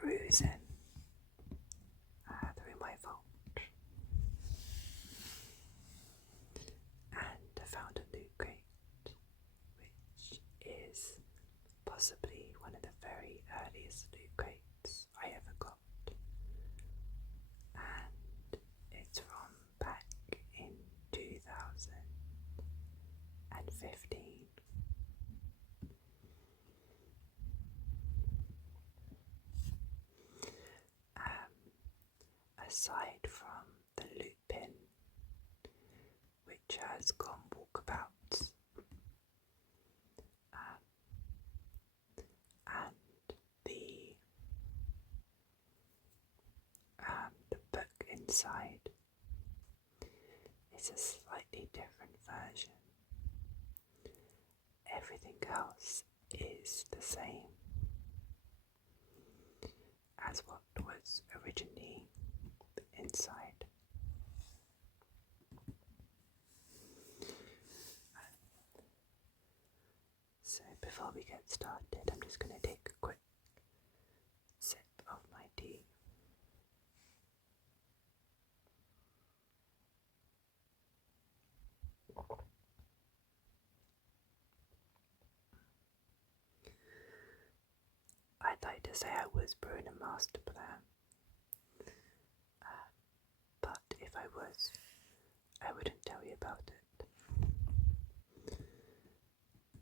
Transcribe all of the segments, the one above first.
perusing through my vault, and I found a loot crate, which is possibly one of the very earliest loot crates I ever got, and it's from back in 2015. Aside from the loot bin, which has gone walkabouts, and the book inside is a slightly different version. Everything else is the same as what was originally inside. So before we get started, I'm just going to take a quick sip of my tea. I'd like to say I was brewing a master plan, but if I was, I wouldn't tell you about it.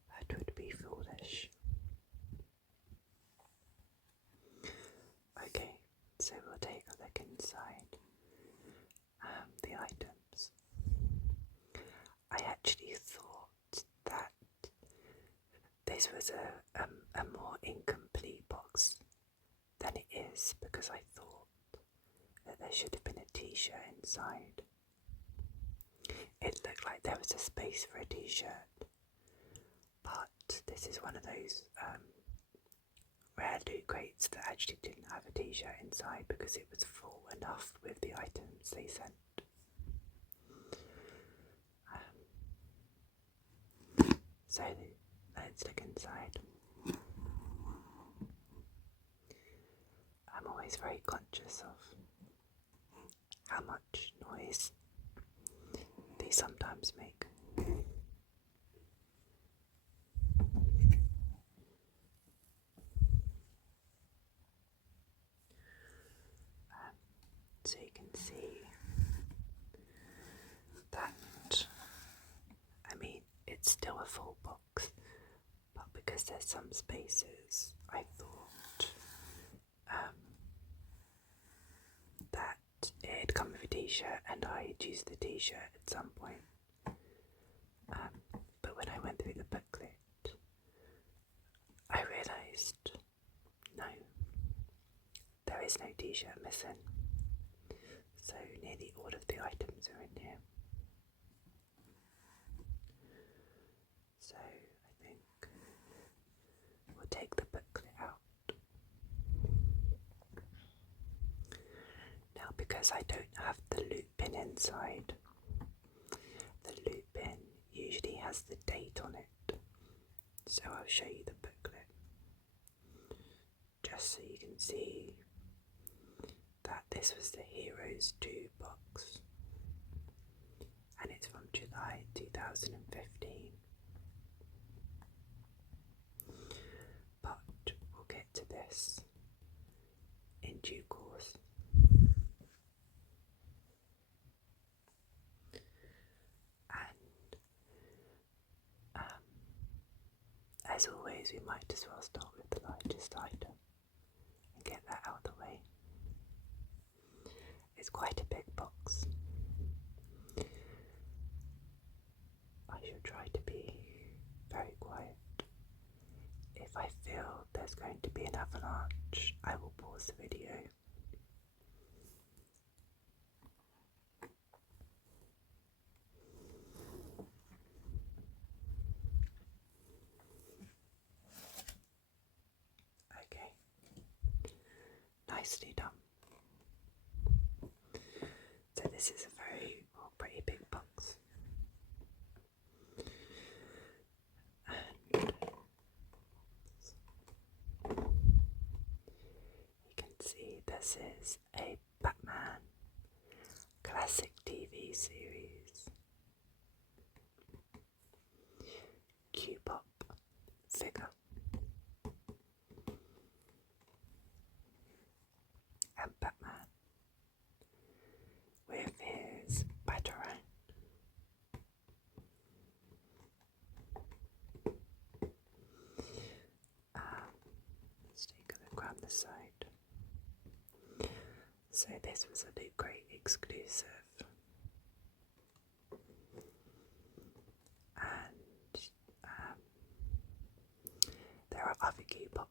That would be foolish. Okay, so we'll take a look inside the items. I actually thought that this was a more incomplete box than it is, because I thought that there should have been a t-shirt inside. It looked like there was a space for a t-shirt, but this is one of those rare loot crates that actually didn't have a t-shirt inside because it was full enough with the items they sent. So let's look inside. I'm always very conscious of how much noise they sometimes make. So you can see that, I mean, it's still a full box, but because there's some spaces, I thought that it'd come with a t-shirt and I'd use the t-shirt at some point. But when I went through the booklet, I realised, no, there is no t-shirt missing. So nearly all of the items are in here. So I think we'll take the booklet out. Now, because I don't have the loot bin inside, the loot bin usually has the date on it. So I'll show you the booklet, just so you can see that this was the Heroes 2 box, and it's from July 2015. But we'll get to this in due course. And as always, we might as well start with the largest item and get that out of the way. It's quite a big box. I should try to be very quiet. If I feel there's going to be an avalanche, I will pause the video. Okay, nicely done. So this is a very, pretty big box. And you can see, this is a Batman classic TV series Q-pop figure. And Batman with his batarang. Let's take a look around the side. So this was a Lootcrate exclusive. And there are other Q-pop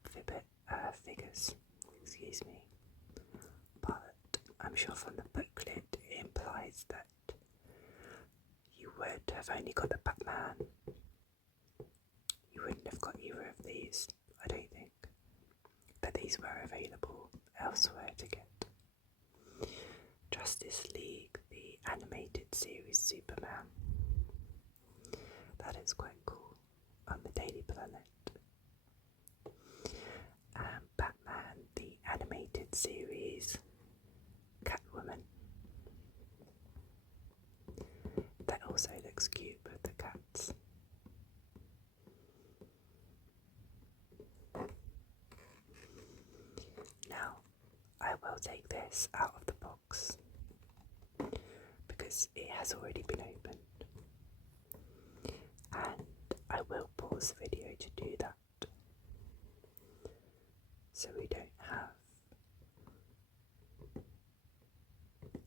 figures, excuse me, but I'm sure from the booklet it implies that you would have only got the Batman. You wouldn't have got either of these, I don't think, but these were available elsewhere to get. Justice League, the animated series Superman. That is quite cool, on the Daily Planet. Batman, the animated series Catwoman. That also looks cute with the cats. Now, I will take this out of the box because it has already been opened, and I will pause the video to do that so we don't have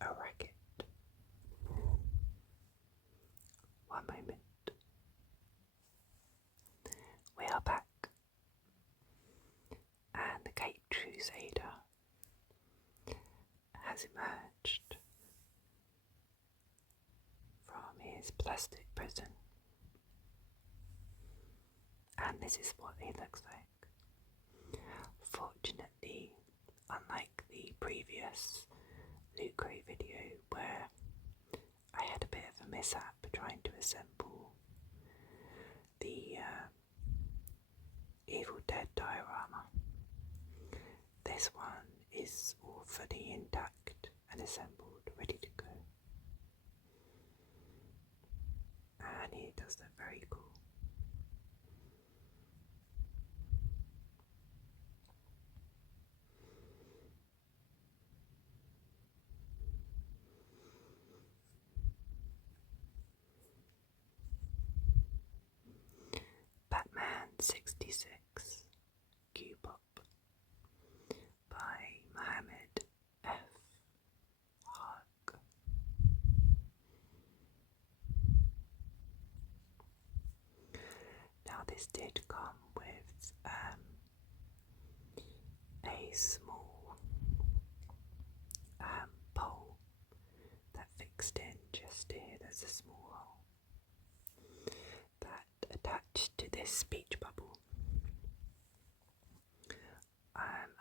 a racket. One moment. We are back, and the Cape Crusader has emerged from his plastic prison, and this is what he looks like. Fortunately, unlike the previous Lootcrate video where I had a bit of a mishap trying to assemble the Evil Dead diorama, this one is all fully intact and assembled, ready to go. And he does look very cool. Batman 66 Q-pop by Mohammed F. Hark. Now this did come with a small pole that fixed in just here. There's a small hole that attached to this speech bubble.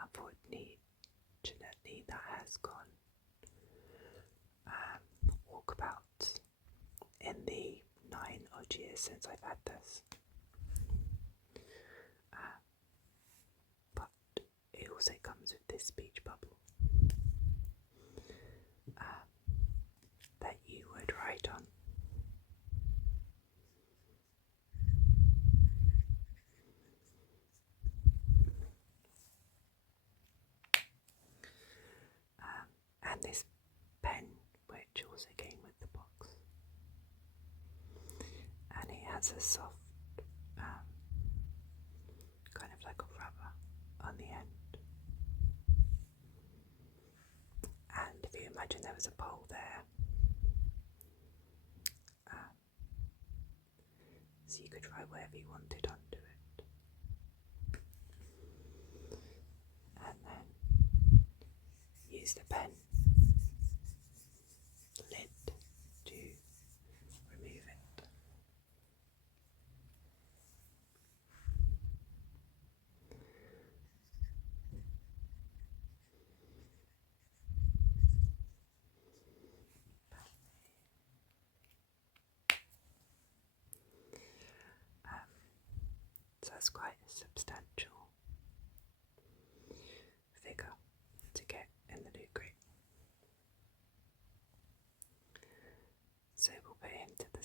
Unfortunately, that has gone walkabout in the 9 odd years since I've had this. But it also comes with this speech bubble that you would write on. And this pen, which also came with the box, and it has a soft kind of like a rubber on the end, and if you imagine there was a pole there, so you could write whatever you wanted onto it, and then use the pen lid to remove it. So that's quite a substantial figure to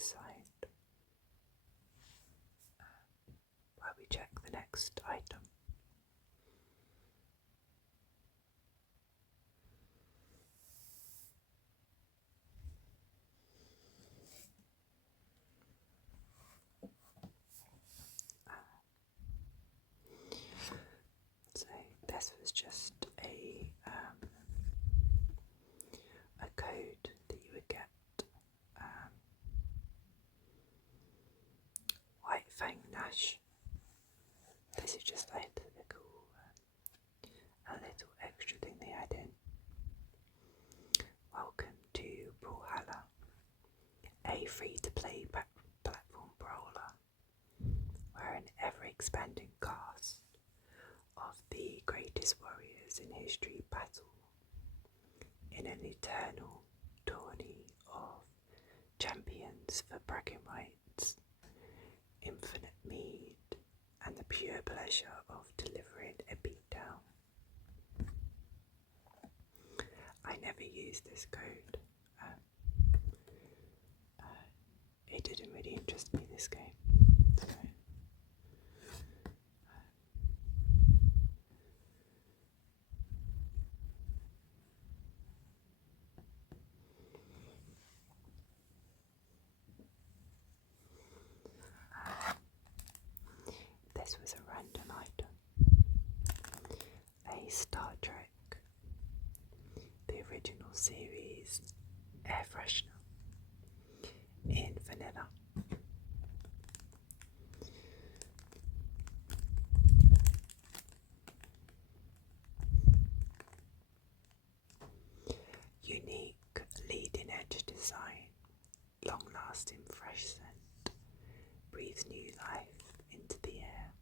this side while we check the next item. So this was just a code that you would get. White Fang Nash. This is just like a little extra thing they add in. Welcome to Brawlhalla, a free-to-play platform brawler, where an ever-expanding cast of the greatest warriors in history battle in an eternal tourney of champions for bragging rights, infinite mead, and the pure pleasure of delivering a beatdown. I never used this code. It didn't really interest me, this game. So, this was a random item. A Star Trek, the original series air freshener in vanilla. Unique, leading edge design, long lasting fresh scent, breathes new life into the air.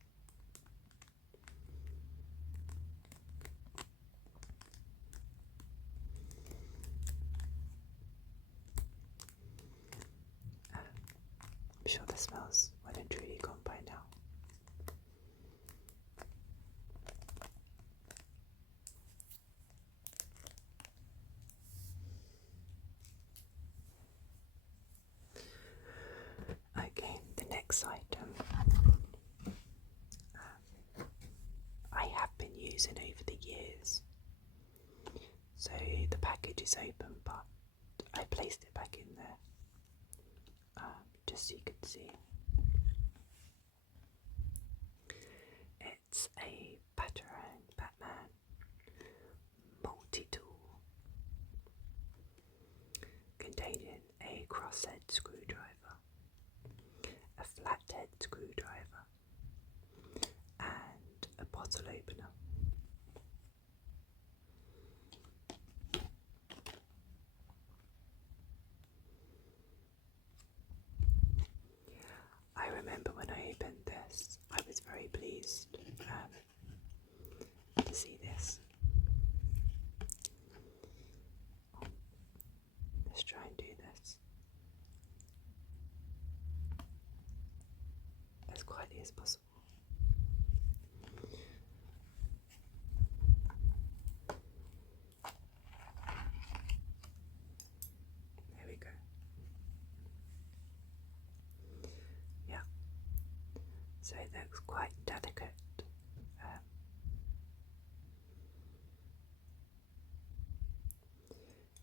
I'm sure the smell's well and truly gone by now. Okay, the next item I have been using over the years. So the package is open, but I placed it back in there just so you could see. It's a Batman multi-tool containing a crosshead screwdriver, a flathead screwdriver, and a bottle opener. I remember when I opened this, I was very pleased to see this. Let's try and do this as quietly as possible. There we go. Yeah, so it looks quite delicate.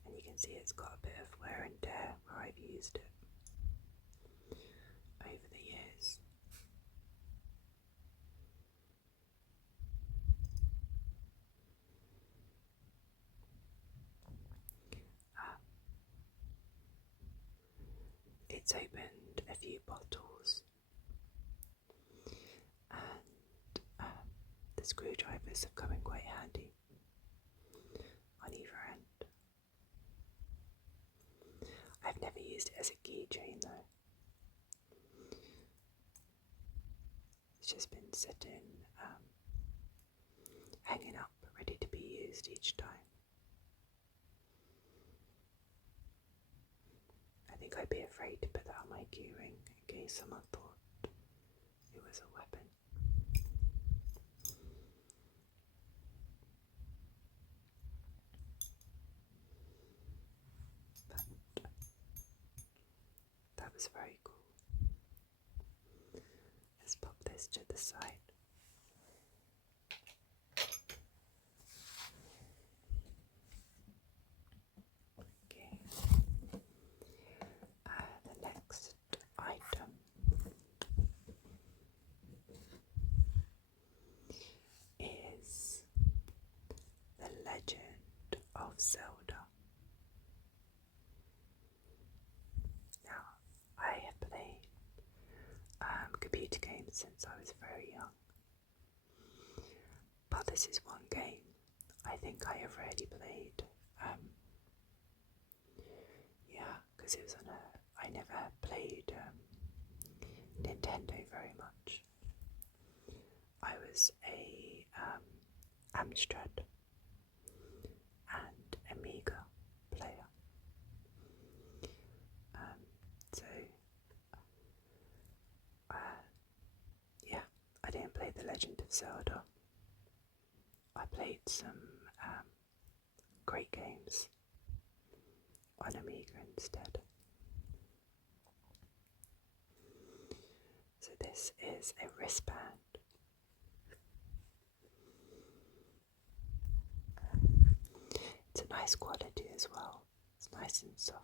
And you can see it's got a bit of wear and tear where I've used it over the years. It's opened a few bottles, and the screwdrivers have come in quite handy on either end. I've never used it as a keychain though. It's just been sitting, hanging up, ready to be used each time. I think I'd be afraid to put that on my keyring in case someone thought it was a weapon. But that was very cool. Let's pop this to the side. Okay. The next item is The Legend of Zelda. Now, I have played computer games since I was very young, but this is one game I think I have already played. Because it was on I never played Nintendo very much. I was a Amstrad and Amiga player. I didn't play The Legend of Zelda. I played some great games on Amiga instead. So this is a wristband. It's a nice quality as well. It's nice and soft.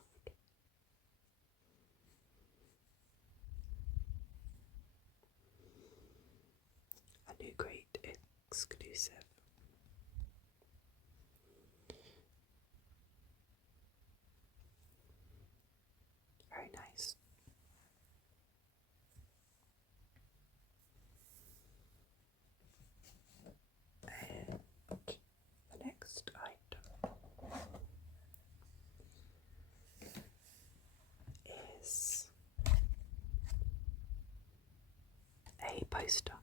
A Lootcrate exclusive. Very nice. And the next item is a poster.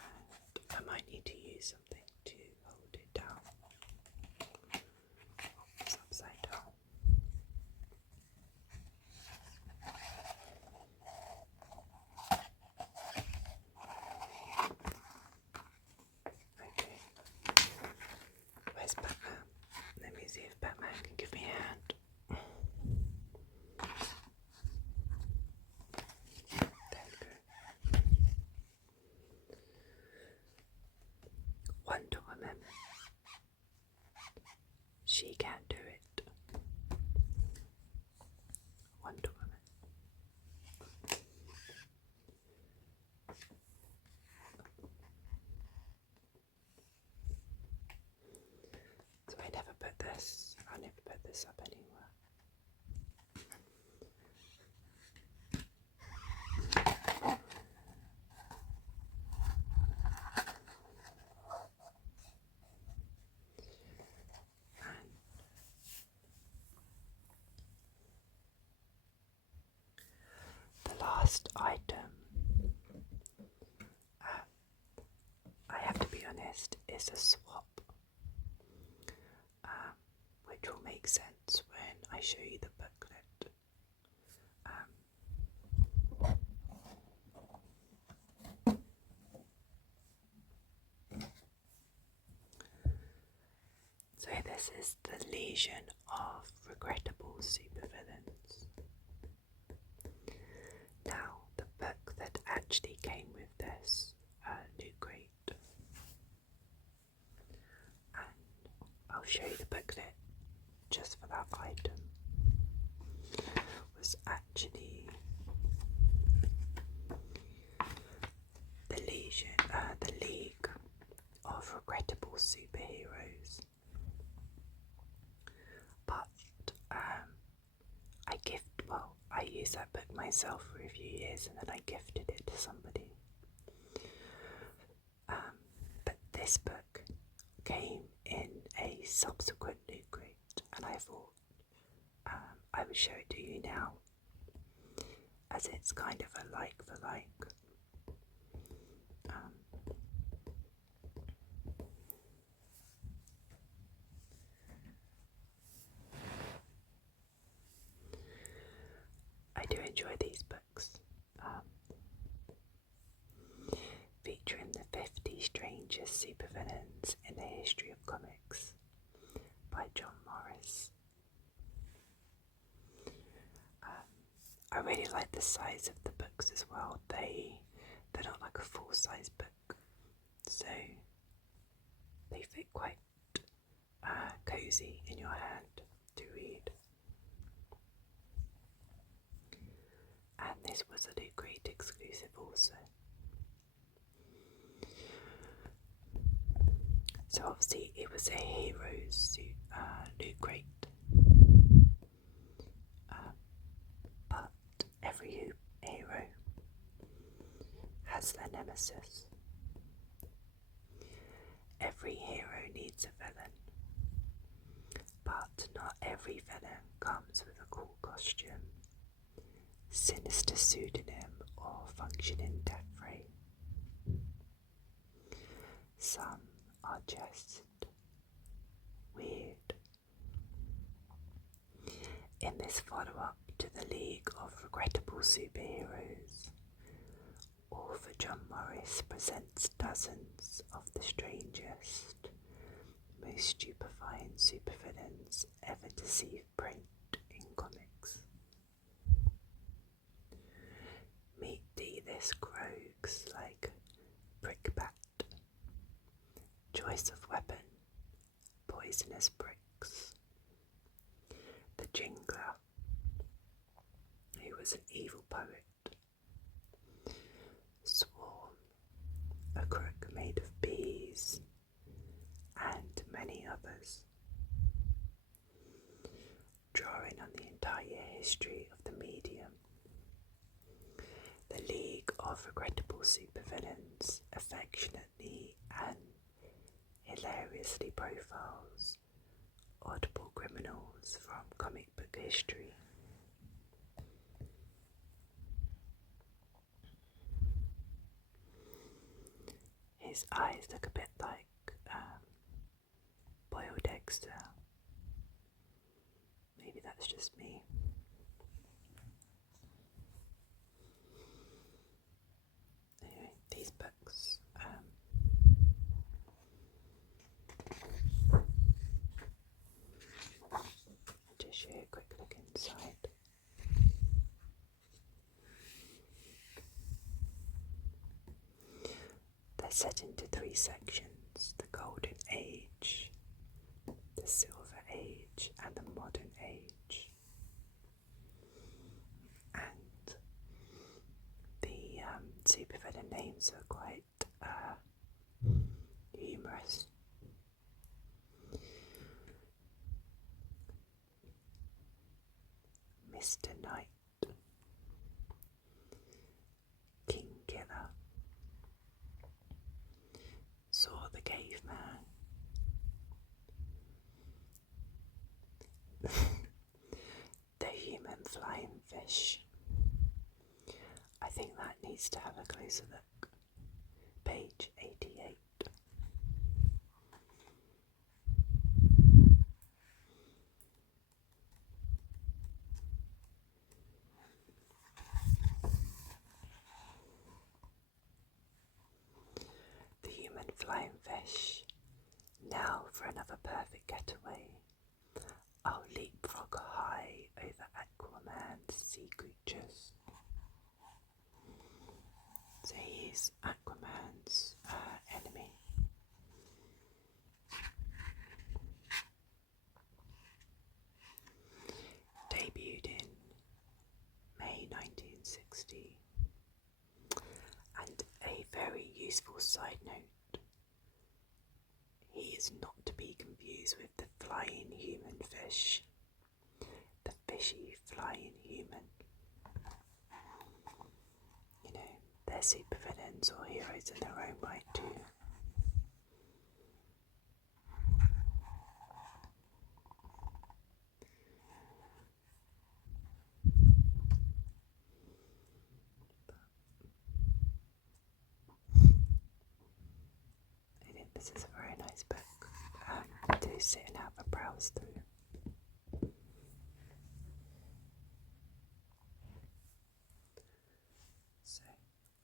And I might need to use something to hold it down. It's upside down. Okay. Where's Batman? Let me see if Batman can give me a hand. There we go. Wonder Woman. She can do it. Wonder Woman. So I never put this up anywhere. The last item, I have to be honest, is a swap, which will make sense when I show you the booklet. So this is The Legion of Regrettable Supervillains. Now, the book that actually came with this Lootcrate, and I'll show you the booklet just for that item, was actually the League of Regrettable Superheroes. But I used that book myself for a few years and then I gifted it to somebody. But this book came in a subsequent Lootcrate, and I thought I would show it to you now, as it's kind of a like for like. I do enjoy these books, featuring the 50 strangest supervillains in the really like the size of the books as well. They're not like a full-size book, so they fit quite cozy in your hand to read. And this was a Lootcrate exclusive also. So obviously it was a Heroes Lootcrate, but every hero has their nemesis. Every hero needs a villain, but not every villain comes with a cool costume, sinister pseudonym, or functioning death ray. Some are just weird. In this follow-up to the League of Regrettable Superheroes, author John Morris presents dozens of the strangest, most stupefying supervillains ever to see print in comics. Meet D-list rogues like Brickbat, Choice of Weapon, Poisonous Bricks, the Jingler, who was an evil poet, Swarm, a crook made of bees, and many others. Drawing on the entire history of the medium, the League of Regrettable Supervillains affectionately and hilariously profiles audible criminals from comic book history. His eyes look a bit like Boyle Dexter. Maybe that's just me. Anyway, these books. Just show you a quick look inside. They're set into 3 sections: the Golden Age, the Silver Age, and the Modern Age. And the supervillain names are quite humorous. Mr. Knight, King Killer, Saw the Caveman, the Human Flying Fish. I think that needs to have a closer look. Page 88. The Human Flying Fish. Now for another perfect getaway. I'll leapfrog high over Aquaman's sea creatures. So he's Aquaman's enemy. Debuted in May 1960. And a very useful side note, he is not to be confused with the flying human fish, the fishy flying human. You know, they're supervillains or heroes in their own right too. I think this is a very nice book to sit and have a browse through. So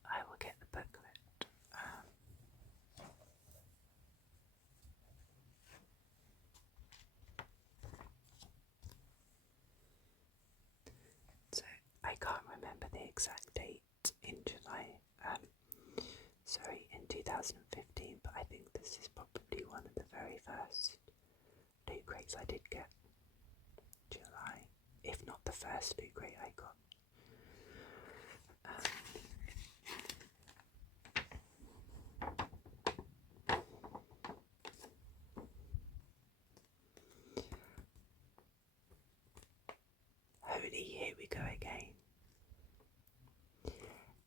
I will get the booklet. So I can't remember exact date in July, in 2015, but I think this is probably one of the very first loot crates I did get. July, if not the first loot crate I got. Holy, here we go again.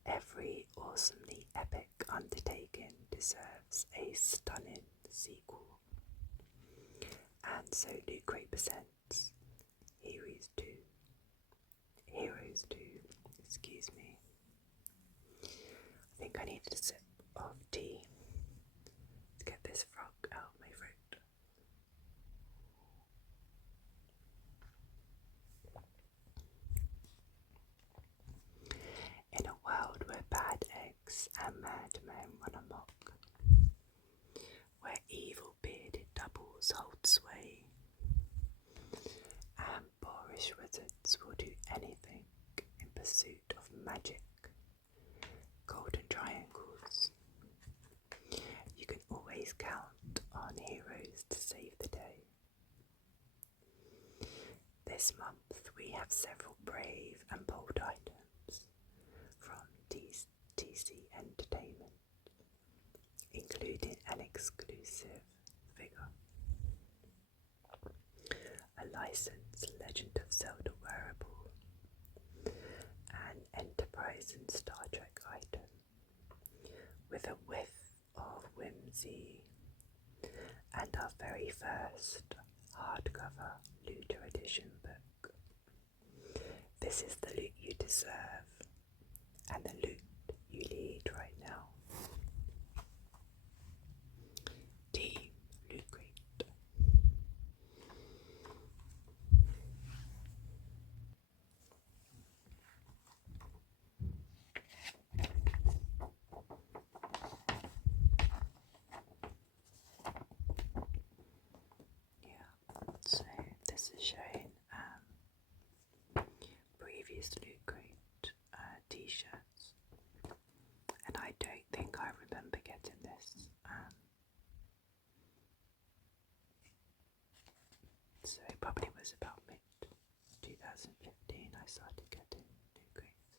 Every awesomely epic undertaking deserves a stunning sequel. And so Lootcrate presents Heroes 2. Heroes 2, excuse me. I think I needed a sip of tea to get this frog out of my throat. In a world where bad eggs and madmen run amok, where evil bearded doubles hold sway, and boorish wizards will do anything in pursuit of magic, golden triangles, you can always count on heroes to save the day. This month we have several brave and bold items from TC Entertainment, including an exclusive figure, a licensed Legend of Zelda wearable, an Enterprise and Star Trek item with a whiff of whimsy, and our very first hardcover Looter Edition book. This is the loot you deserve, and the loot you need right now. Team Lootcrate. So this is showing previous Lootcrate t-shirts, and I don't think I remember getting this. So it probably was about mid 2015 I started getting Lootcrates.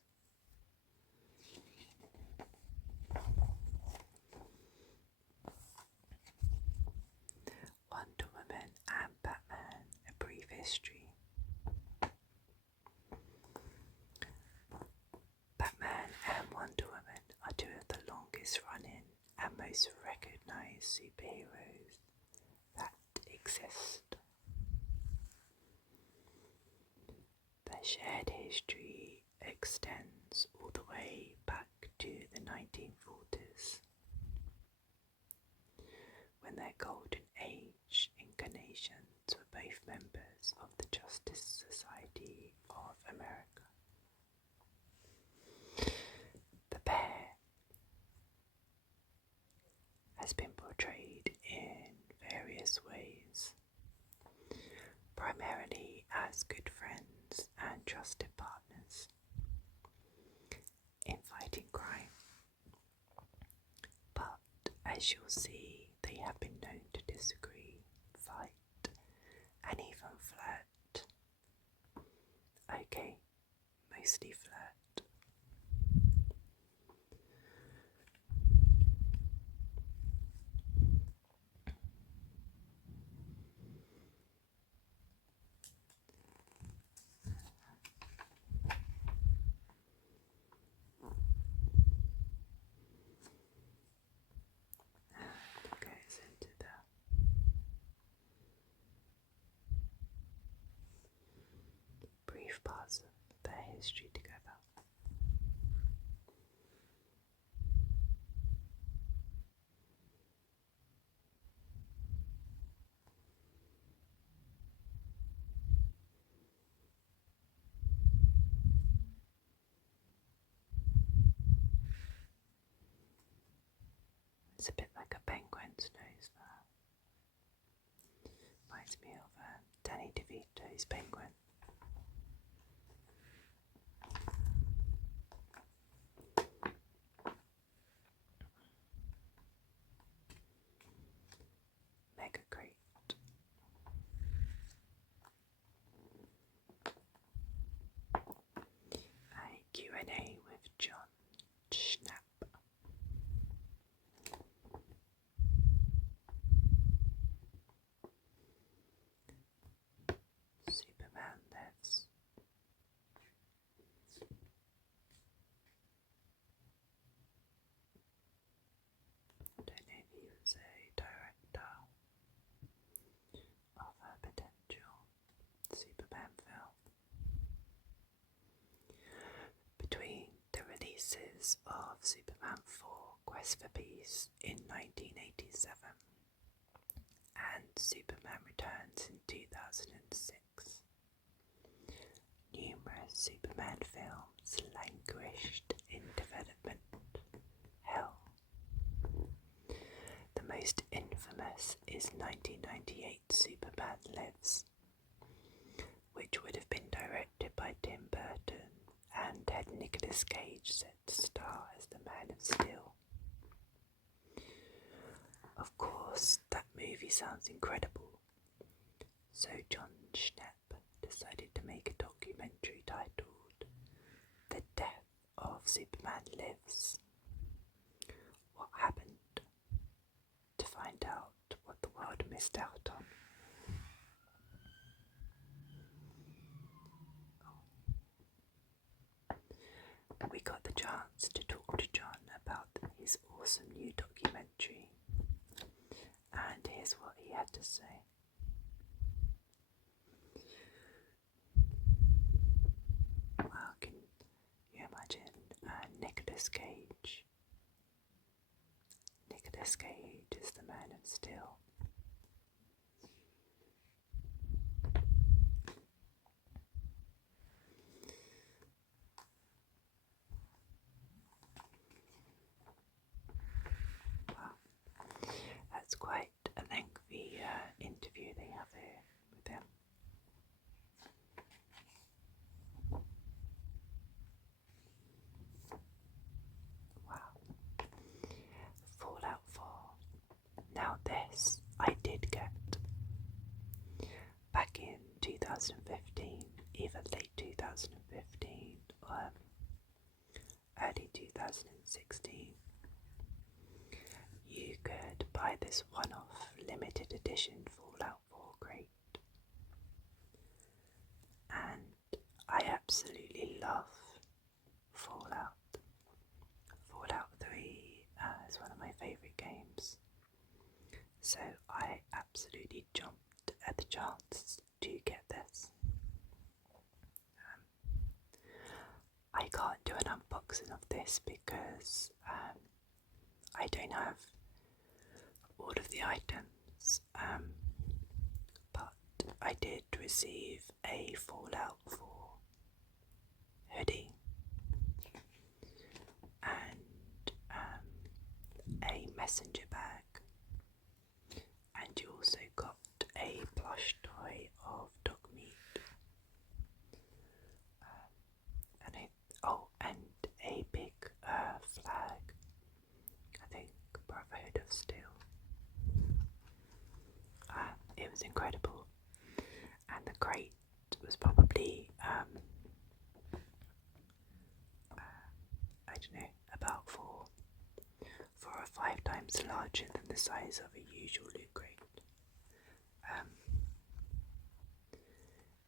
Wonder Woman and Batman, a brief history. Batman and Wonder Woman are two of the longest running and most recognised superheroes that exist. Their shared history extends all the way back to the 1940s, when their golden age incarnations were both members of the Justice Society of America. The pair has been portrayed in various ways, primarily as good friends and trusted partners in fighting crime. But as you'll see, they have been known to disagree, fight, and even flirt. Okay, mostly flirt. Goes into the brief parts of their history together. It's a bit like a penguin's nose there. Reminds me of Danny DeVito's Penguin. release of Superman 4 Quest for Peace in 1987 and Superman Returns in 2006. Numerous Superman films languished in development hell. The most infamous is 1998's Superman Lives, which would have been directed by Tim Burton and had Nicolas Cage set to star as the Man of Steel. Of course, that movie sounds incredible, so John Schnepp decided to make a documentary titled The Death of Superman Lives. What happened? To find out what the world missed out on. We got the chance to talk to John about his awesome new documentary, and here's what he had to say. Well, can you imagine Nicolas Cage? Nicolas Cage is the Man of Steel. That's quite a lengthy interview they have here with him. Wow. Fallout 4. Now this I did get back in 2015, either late 2015 or early 2016. You could buy this one-off limited edition Fallout 4 crate, and I absolutely love Fallout. Fallout 3 is one of my favourite games, so I absolutely jumped at the chance to get this. I can't do an unboxing of this because I don't have all of the items, but I did receive a Fallout 4 hoodie and a messenger bag, and you also got a plush toy of dog meat, and a big flag, I think Brotherhood of Steel. It was incredible, and the crate was probably I don't know, about 4 or 5 times larger than the size of a usual loot crate.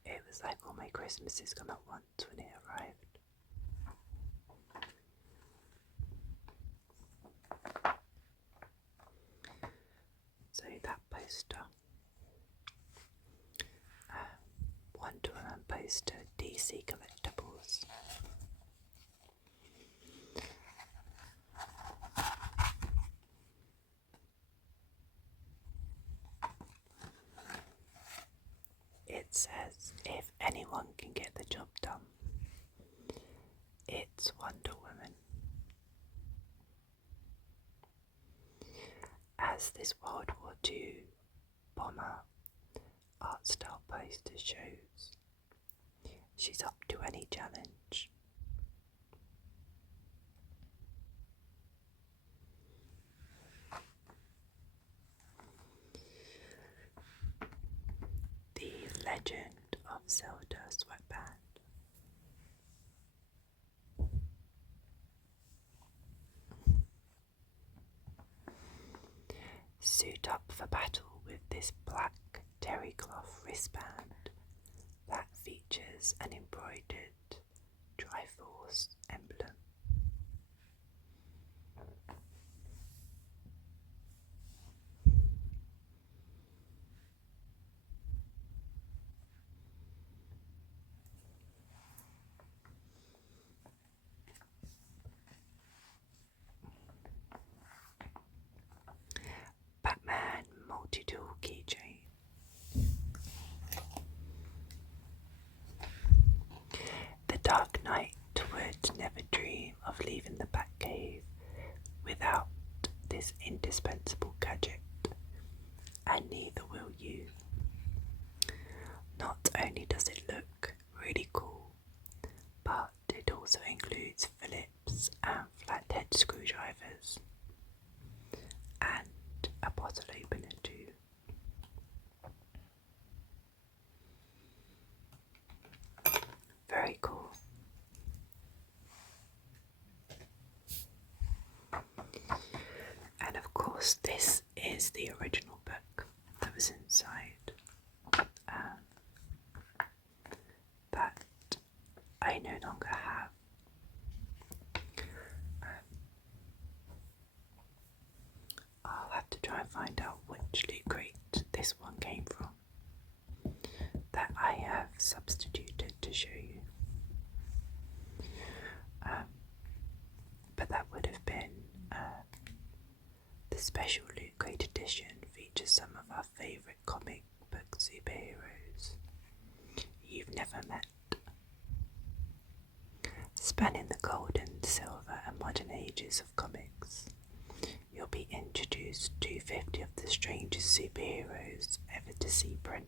It was like all my Christmases come at once when it arrived. So that poster, Wonder Woman poster, DC Collectibles. It says, if anyone can get the job done, it's Wonder Woman. As this World War II bomber art style poster shows, she's up to any challenge. The Legend of Zelda sweatband. Suit up for battle with this black terry cloth wristband that features an embroidered Triforce emblem. indispensable gadget, and neither will you. Not only does it look really cool, but it also includes Phillips and flathead screwdrivers, and a bottle opener too. Very cool. And of course, this is the original book that was inside, that I no longer have. I'll have to try and find out which Lootcrate this one came from, that I have substituted to show you. But that would have been the special Lootcrate edition, features some of our favourite comic book superheroes you've never met. Spanning the golden, silver and modern ages of comics, you'll be introduced to 50 of the strangest superheroes ever to see print.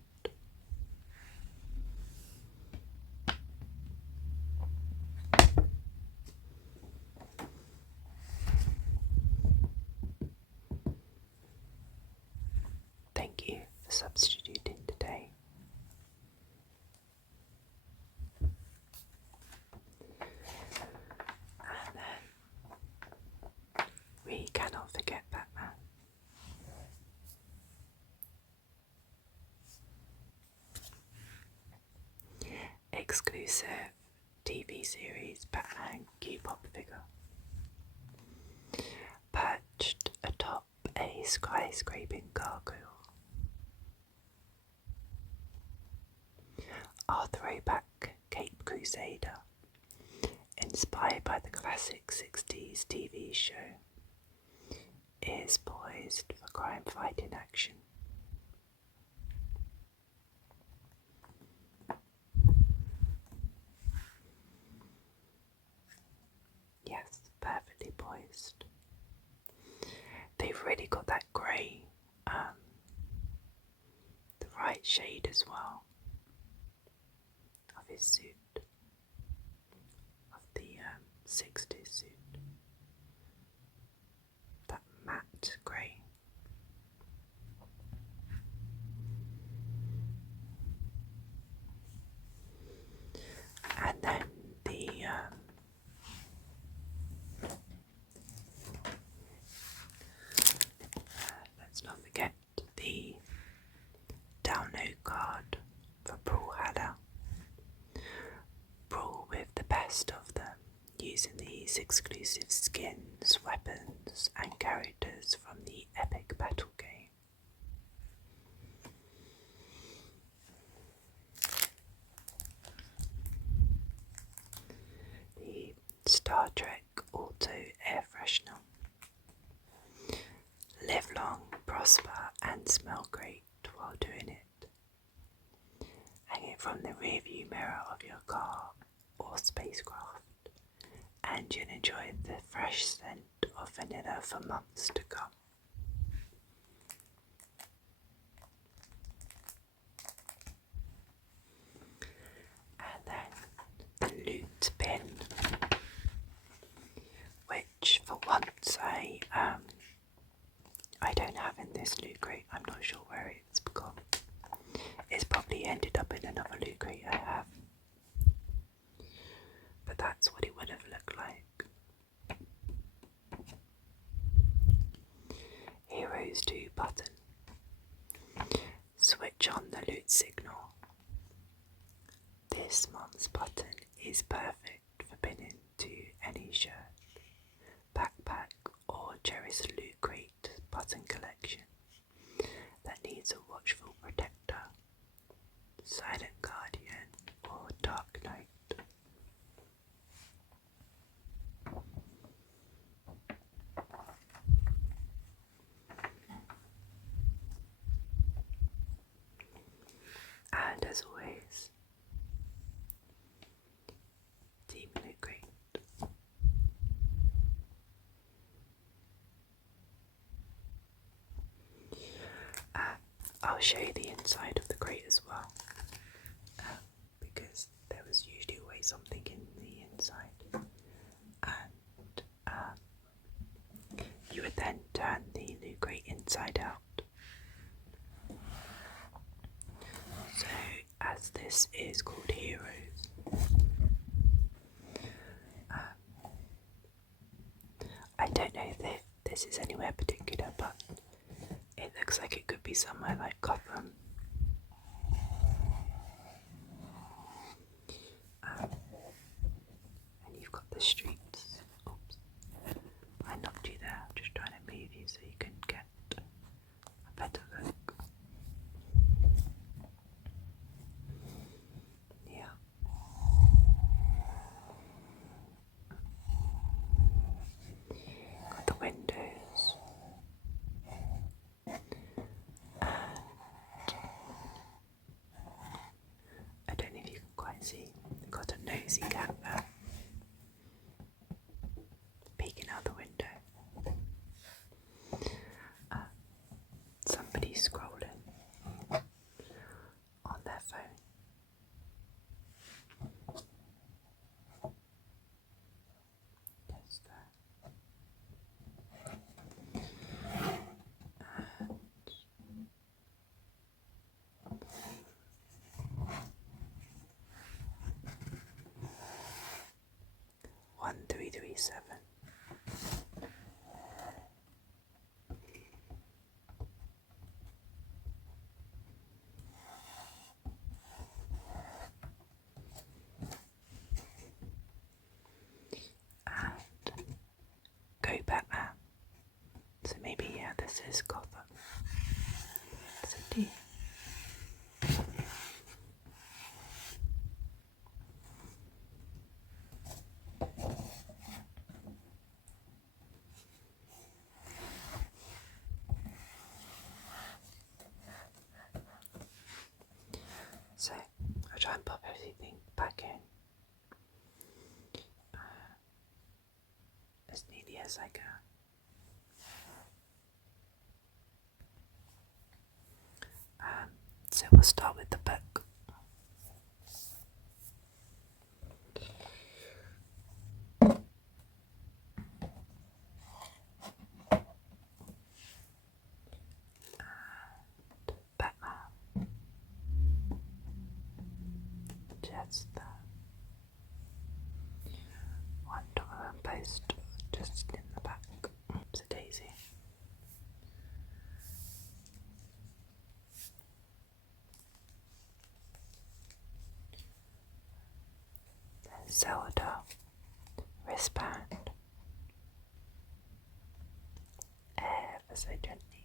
Thank you for substituting today. And then we cannot forget Batman. Exclusive TV series Batman Q-pop figure, perched atop a skyscraping gargoyle. Our throwback Cape Crusader, inspired by the classic 60s TV show, is poised for crime-fighting action. Yes, perfectly poised. They've really got that grey, the right shade as well of his suit, of the 60s suit, that matte grey. And then the let's not forget the download card for Brawlhalla. Brawl with the best of them, using these exclusive skins, weapons and characters from the epic battle game. The Star Trek Auto Air Freshener. Live long, prosper and smell great while doing it. Hang it from the rearview mirror of your car or spacecraft, and you'll enjoy the fresh scent of vanilla for months to come. And then the loot bin, which for once I don't have in this Lootcrate. I'm not sure where it's gone. It's probably ended up in another Lootcrate I have. But that's what it would have looked like. Heroes 2 button. Switch on the loot signal. This month's button is perfect for pinning to any shirt, backpack or cherished Lootcrate button collection that needs a watchful protector, silent guardian or dark knight. And as always, Team Lootcrate. I'll show you the inside of the crate as well, because there was usually always something in the inside, and you would then turn the loot crate inside out. So as this is called Heroes, I don't know if this is anywhere particular, but it looks like it could be somewhere like Gotham. And you've got the streets. Oops, I knocked you there. I'm just trying to move you so you can get a better look. Yeah. Got the windows. I don't know if you can quite see. We've got a nosy cat there, peeking out the window. Somebody's scrolling on their phone. Just there. And 1337. And go Batman. So maybe, yeah, this is Gotham City. So I'll try and pop everything back in as neatly as I can. So we'll start with the book. Batman. Just that. One dollar post just in the back. It's a daisy. Zelda wristband, ever so gently.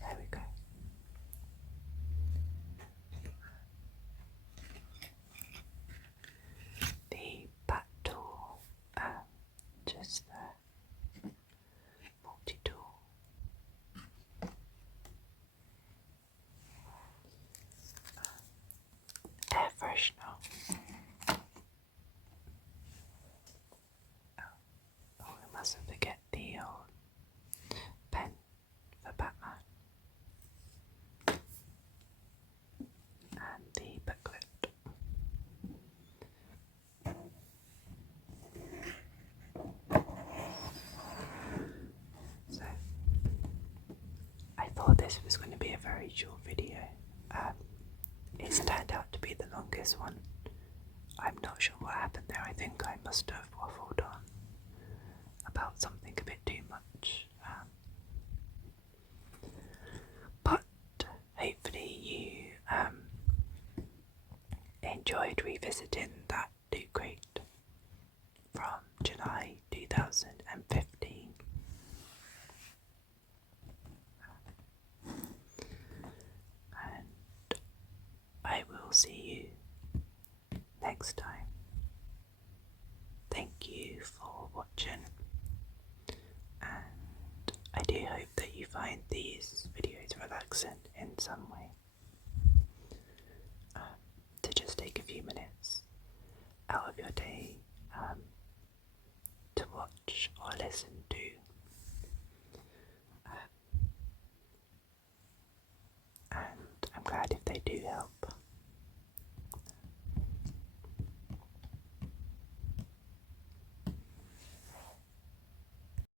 There we go. The bat tool, just the multi-tool. Air freshener. Oh, we mustn't forget the old pen for Batman. And the booklet. So, I thought this was going to be a very short video. It's turned out to be the longest one. I'm not sure what happened there. I think I must have waffled on about something a bit too much. But hopefully you enjoyed revisiting that loot crate from July 2015. And I will see you next time. Thank you for watching, and I do hope that you find these videos relaxing in some way. To just take a few minutes out of your day to watch or listen to. help.